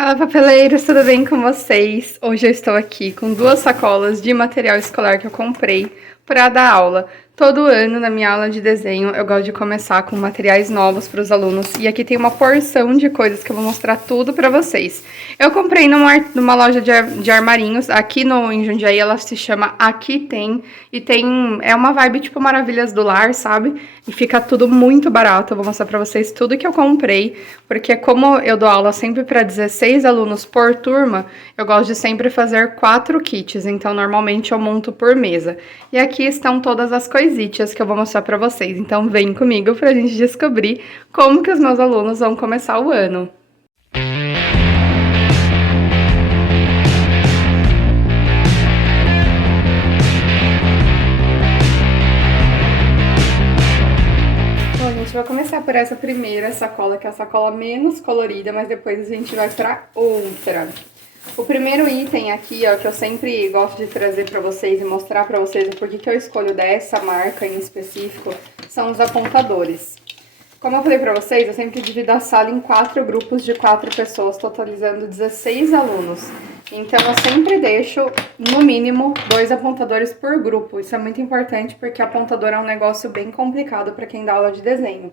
Fala, papeleiros, tudo bem com vocês? Hoje eu estou aqui com duas sacolas de material escolar que eu comprei para dar aula. Todo ano, na minha aula de desenho, eu gosto de começar com materiais novos para os alunos. E aqui tem uma porção de coisas que eu vou mostrar tudo para vocês. Eu comprei numa loja de armarinhos, aqui em Jundiaí, ela se chama Aqui Tem. E é uma vibe tipo Maravilhas do Lar, sabe? E fica tudo muito barato. Eu vou mostrar para vocês tudo que eu comprei, porque como eu dou aula sempre para 16 alunos por turma, eu gosto de sempre fazer 4 kits, então normalmente eu monto por mesa. E aqui estão todas as coisinhas que eu vou mostrar para vocês. Então vem comigo para a gente descobrir como que os meus alunos vão começar o ano. Bom, a gente vai começar por essa primeira sacola, que é a sacola menos colorida, mas depois a gente vai para outra. O primeiro item aqui, ó, que eu sempre gosto de trazer para vocês e mostrar para vocês o porquê que eu escolho dessa marca em específico, são os apontadores. Como eu falei para vocês, eu sempre divido a sala em 4 grupos de 4 pessoas, totalizando 16 alunos. Então, eu sempre deixo, no mínimo, 2 apontadores por grupo. Isso é muito importante porque apontador é um negócio bem complicado para quem dá aula de desenho.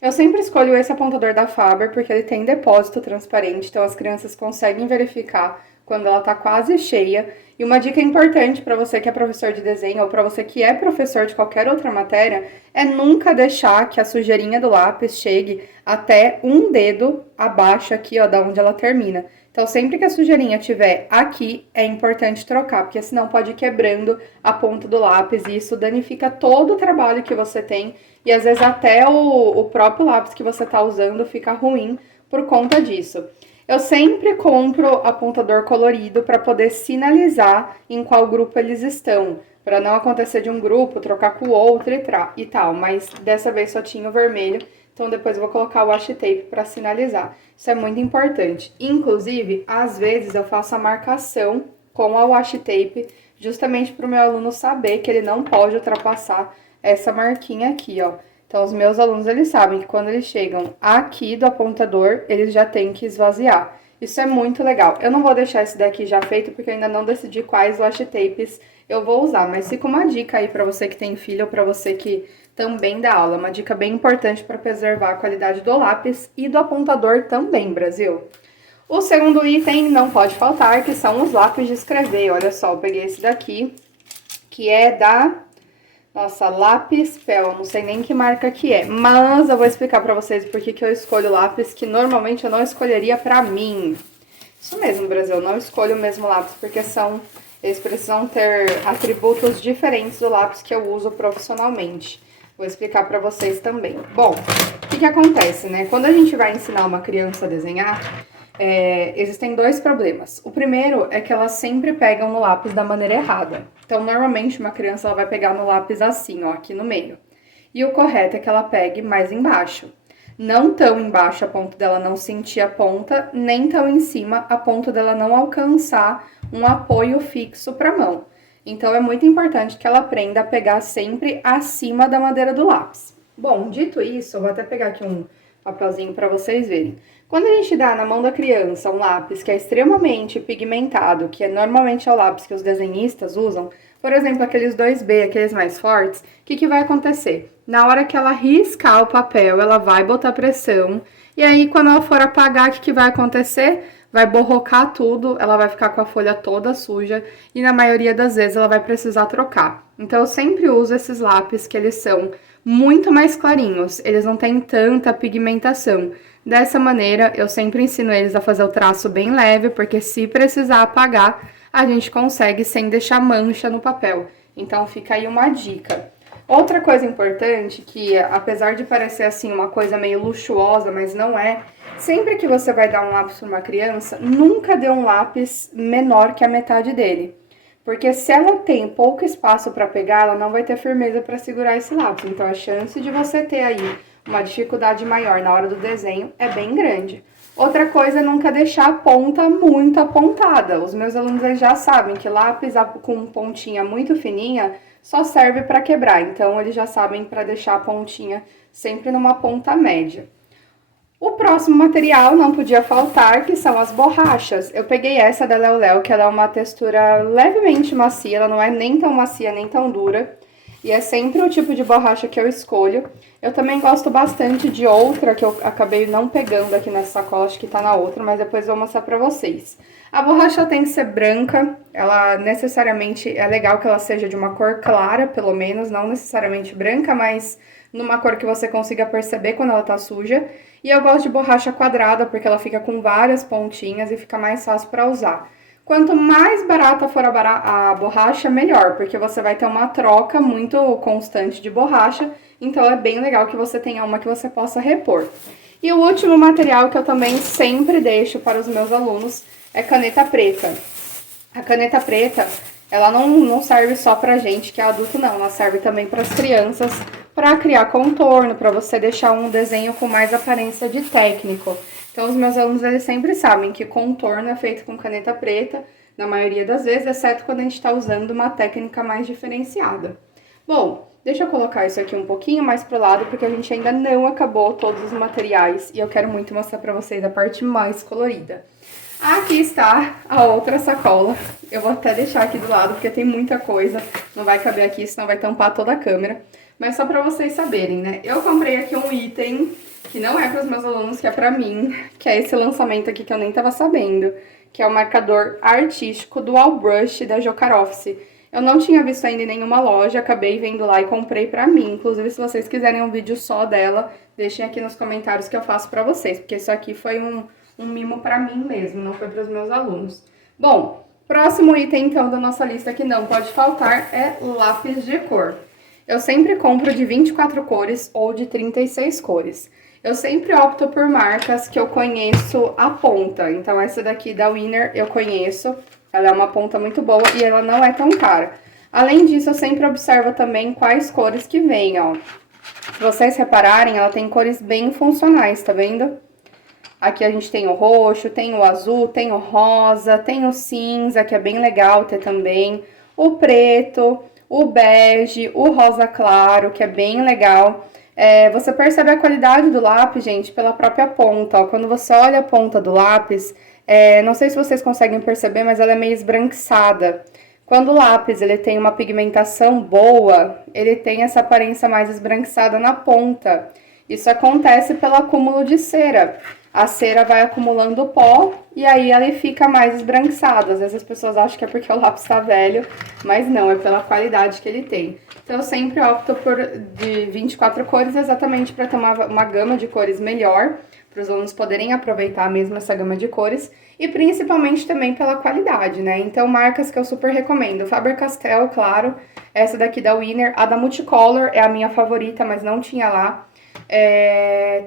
Eu sempre escolho esse apontador da Faber porque ele tem depósito transparente, então as crianças conseguem verificar quando ela tá quase cheia. E uma dica importante para você que é professor de desenho ou para você que é professor de qualquer outra matéria é nunca deixar que a sujeirinha do lápis chegue até um dedo abaixo aqui, ó, da onde ela termina. Então, sempre que a sujeirinha estiver aqui, é importante trocar, porque senão pode ir quebrando a ponta do lápis e isso danifica todo o trabalho que você tem e às vezes até o próprio lápis que você está usando fica ruim por conta disso. Eu sempre compro apontador colorido para poder sinalizar em qual grupo eles estão, para não acontecer de um grupo trocar com o outro e tal, mas dessa vez só tinha o vermelho. Então, depois eu vou colocar o washi tape para sinalizar. Isso é muito importante. Inclusive, às vezes eu faço a marcação com a washi tape, justamente para o meu aluno saber que ele não pode ultrapassar essa marquinha aqui, ó. Então, os meus alunos, eles sabem que quando eles chegam aqui do apontador, eles já têm que esvaziar. Isso é muito legal. Eu não vou deixar esse daqui já feito, porque eu ainda não decidi quais washi tapes eu vou usar. Mas fica uma dica aí para você que tem filho ou para você que também dá aula. Uma dica bem importante para preservar a qualidade do lápis e do apontador também, Brasil. O segundo item não pode faltar, que são os lápis de escrever. Olha só, eu peguei esse daqui, que é da... Nossa, Lápis Pel, não sei nem que marca que é, mas eu vou explicar pra vocês por que eu escolho lápis que normalmente eu não escolheria pra mim. Isso mesmo, Brasil, eu não escolho o mesmo lápis porque eles precisam ter atributos diferentes do lápis que eu uso profissionalmente. Vou explicar pra vocês também. Bom, o que acontece, né? Quando a gente vai ensinar uma criança a desenhar, existem 2 problemas. O primeiro é que elas sempre pegam no lápis da maneira errada. Então, normalmente, uma criança ela vai pegar no lápis assim, ó, aqui no meio. E o correto é que ela pegue mais embaixo. Não tão embaixo a ponto dela não sentir a ponta, nem tão em cima a ponto dela não alcançar um apoio fixo para a mão. Então, é muito importante que ela aprenda a pegar sempre acima da madeira do lápis. Bom, dito isso, eu vou até pegar aqui um papelzinho para vocês verem. Quando a gente dá na mão da criança um lápis que é extremamente pigmentado, que normalmente é o lápis que os desenhistas usam, por exemplo, aqueles 2B, aqueles mais fortes, o que vai acontecer? Na hora que ela riscar o papel, ela vai botar pressão, e aí quando ela for apagar, o que vai acontecer? Vai borrocar tudo, ela vai ficar com a folha toda suja, e na maioria das vezes ela vai precisar trocar. Então, eu sempre uso esses lápis que eles são muito mais clarinhos, eles não têm tanta pigmentação. Dessa maneira, eu sempre ensino eles a fazer o traço bem leve, porque se precisar apagar, a gente consegue sem deixar mancha no papel. Então, fica aí uma dica. Outra coisa importante, que apesar de parecer assim uma coisa meio luxuosa, mas não é, sempre que você vai dar um lápis para uma criança, nunca dê um lápis menor que a metade dele. Porque se ela tem pouco espaço para pegar, ela não vai ter firmeza para segurar esse lápis. Então, a chance de você ter aí uma dificuldade maior na hora do desenho é bem grande. Outra coisa é nunca deixar a ponta muito apontada. Os meus alunos eles já sabem que lápis com pontinha muito fininha só serve para quebrar. Então, eles já sabem para deixar a pontinha sempre numa ponta média. O próximo material não podia faltar, que são as borrachas. Eu peguei essa da Léo Léo, que ela é uma textura levemente macia, ela não é nem tão macia nem tão dura. E é sempre o tipo de borracha que eu escolho. Eu também gosto bastante de outra, que eu acabei não pegando aqui nessa sacola, acho que tá na outra, mas depois eu vou mostrar pra vocês. A borracha tem que ser branca, ela necessariamente, é legal que ela seja de uma cor clara, pelo menos, não necessariamente branca, mas numa cor que você consiga perceber quando ela tá suja. E eu gosto de borracha quadrada, porque ela fica com várias pontinhas e fica mais fácil pra usar. Quanto mais barata for a borracha, melhor, porque você vai ter uma troca muito constante de borracha, então é bem legal que você tenha uma que você possa repor. E o último material que eu também sempre deixo para os meus alunos é caneta preta. A caneta preta, ela não serve só pra gente que é adulto, não, ela serve também para as crianças, para criar contorno, para você deixar um desenho com mais aparência de técnico. Então, os meus alunos, eles sempre sabem que contorno é feito com caneta preta, na maioria das vezes, exceto quando a gente está usando uma técnica mais diferenciada. Bom, deixa eu colocar isso aqui um pouquinho mais pro lado, porque a gente ainda não acabou todos os materiais e eu quero muito mostrar pra vocês a parte mais colorida. Aqui está a outra sacola. Eu vou até deixar aqui do lado, porque tem muita coisa. Não vai caber aqui, senão vai tampar toda a câmera. Mas só pra vocês saberem, né? Eu comprei aqui um item que não é para os meus alunos, que é pra mim, que é esse lançamento aqui que eu nem tava sabendo, que é o marcador artístico Dual Brush da Jocarofice. Eu não tinha visto ainda em nenhuma loja, acabei vendo lá e comprei pra mim. Inclusive, se vocês quiserem um vídeo só dela, deixem aqui nos comentários que eu faço pra vocês, porque isso aqui foi um mimo pra mim mesmo, não foi pros meus alunos. Bom, próximo item, então, da nossa lista que não pode faltar é lápis de cor. Eu sempre compro de 24 cores ou de 36 cores. Eu sempre opto por marcas que eu conheço a ponta. Então, essa daqui da Winner eu conheço. Ela é uma ponta muito boa e ela não é tão cara. Além disso, eu sempre observo também quais cores que vem, ó. Se vocês repararem, ela tem cores bem funcionais, tá vendo? Aqui a gente tem o roxo, tem o azul, tem o rosa, tem o cinza, que é bem legal ter também. O preto, o bege, o rosa claro, que é bem legal. Você percebe a qualidade do lápis, gente, pela própria ponta, ó. Quando você olha a ponta do lápis, não sei se vocês conseguem perceber, mas ela é meio esbranquiçada. Quando o lápis ele tem uma pigmentação boa, ele tem essa aparência mais esbranquiçada na ponta. Isso acontece pelo acúmulo de cera. A cera vai acumulando pó e aí ela fica mais esbranquiçada. Às vezes as pessoas acham que é porque o lápis tá velho, mas não, é pela qualidade que ele tem. Então eu sempre opto por de 24 cores exatamente para ter uma gama de cores melhor, para os alunos poderem aproveitar mesmo essa gama de cores e principalmente também pela qualidade, né? Então marcas que eu super recomendo, Faber-Castell, claro, essa daqui da Winner, a da Multicolor é a minha favorita, mas não tinha lá.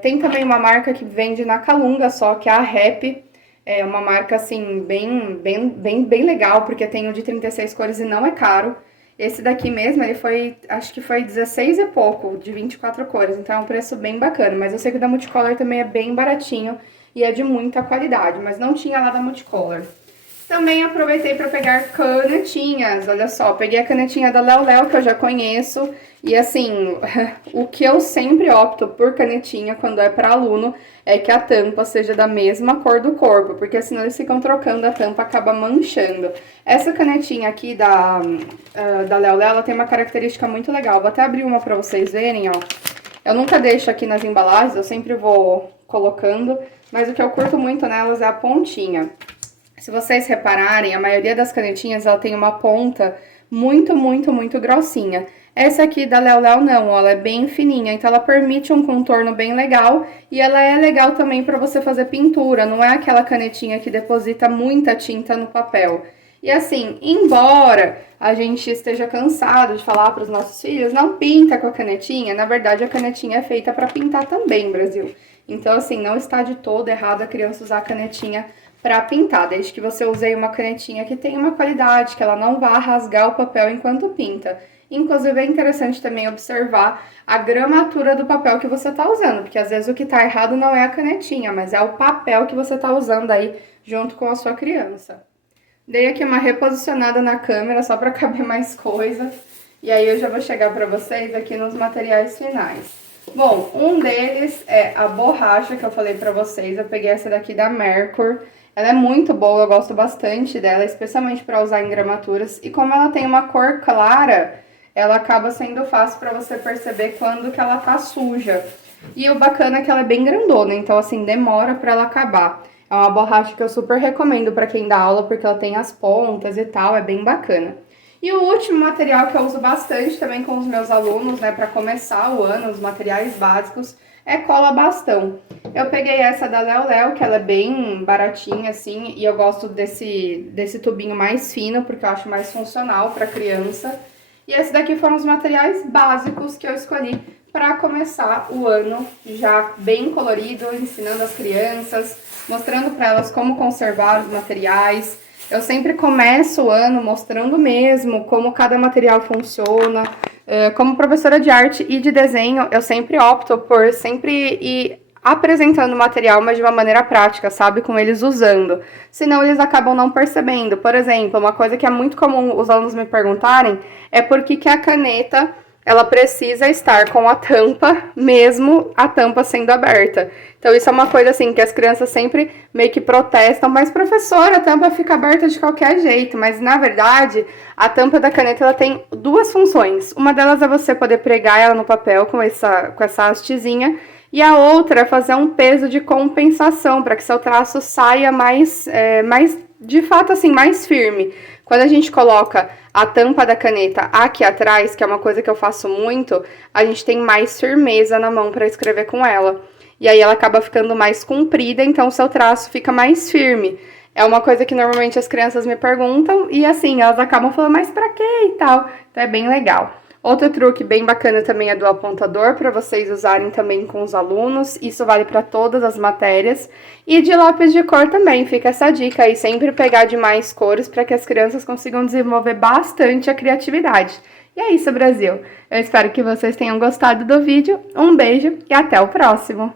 Tem também uma marca que vende na Calunga só, que é a Rap. É uma marca, assim, bem legal, porque tem o de 36 cores e não é caro. Esse daqui mesmo, ele foi, acho que foi 16 e pouco, de 24 cores. Então é um preço bem bacana. Mas eu sei que o da Multicolor também é bem baratinho e é de muita qualidade. Mas não tinha lá da Multicolor. Também aproveitei para pegar canetinhas, olha só, peguei a canetinha da Léo Léo, que eu já conheço, e assim, o que eu sempre opto por canetinha quando é para aluno é que a tampa seja da mesma cor do corpo, porque senão eles ficam trocando, a tampa acaba manchando. Essa canetinha aqui da Léo Léo, ela tem uma característica muito legal, vou até abrir uma para vocês verem, ó. Eu nunca deixo aqui nas embalagens, eu sempre vou colocando, mas o que eu curto muito nelas é a pontinha. Se vocês repararem, a maioria das canetinhas, ela tem uma ponta muito grossinha. Essa aqui da Léo Léo não, ó, ela é bem fininha, então ela permite um contorno bem legal e ela é legal também para você fazer pintura, não é aquela canetinha que deposita muita tinta no papel. E assim, embora a gente esteja cansado de falar para os nossos filhos, não pinta com a canetinha, na verdade a canetinha é feita para pintar também, Brasil. Então assim, não está de todo errado a criança usar a canetinha para pintar, desde que você use uma canetinha que tenha uma qualidade, que ela não vá rasgar o papel enquanto pinta. Inclusive, é interessante também observar a gramatura do papel que você está usando, porque às vezes o que está errado não é a canetinha, mas é o papel que você está usando aí junto com a sua criança. Dei aqui uma reposicionada na câmera só para caber mais coisa, e aí eu já vou chegar para vocês aqui nos materiais finais. Bom, um deles é a borracha que eu falei pra vocês. Eu peguei essa daqui da Merkur. Ela é muito boa, eu gosto bastante dela, especialmente pra usar em gramaturas. E como ela tem uma cor clara, ela acaba sendo fácil pra você perceber quando que ela tá suja. E o bacana é que ela é bem grandona, então assim, demora pra ela acabar. É uma borracha que eu super recomendo pra quem dá aula, porque ela tem as pontas e tal, é bem bacana. E o último material que eu uso bastante também com os meus alunos, né, para começar o ano, os materiais básicos, é cola bastão. Eu peguei essa da Léo Léo, que ela é bem baratinha assim, e eu gosto desse tubinho mais fino, porque eu acho mais funcional para criança. E esse daqui foram os materiais básicos que eu escolhi para começar o ano já bem colorido, ensinando as crianças, mostrando para elas como conservar os materiais. Eu sempre começo o ano mostrando mesmo como cada material funciona. Como professora de arte e de desenho, eu sempre opto por sempre ir apresentando o material, mas de uma maneira prática, sabe? Com eles usando. Senão eles acabam não percebendo. Por exemplo, uma coisa que é muito comum os alunos me perguntarem é por que a caneta ela precisa estar com a tampa, mesmo a tampa sendo aberta. Então isso é uma coisa assim que as crianças sempre meio que protestam, mas professora, a tampa fica aberta de qualquer jeito, mas na verdade a tampa da caneta ela tem duas funções. Uma delas é você poder pregar ela no papel com essa hastezinha, e a outra é fazer um peso de compensação para que seu traço saia mais de fato assim, mais firme. Quando a gente coloca a tampa da caneta aqui atrás, que é uma coisa que eu faço muito, a gente tem mais firmeza na mão para escrever com ela. E aí ela acaba ficando mais comprida, então o seu traço fica mais firme. É uma coisa que normalmente as crianças me perguntam e assim, elas acabam falando, mas pra quê e tal? Então é bem legal. Outro truque bem bacana também é do apontador, para vocês usarem também com os alunos. Isso vale para todas as matérias. E de lápis de cor também, fica essa dica aí, sempre pegar de mais cores para que as crianças consigam desenvolver bastante a criatividade. E é isso, Brasil! Eu espero que vocês tenham gostado do vídeo. Um beijo e até o próximo!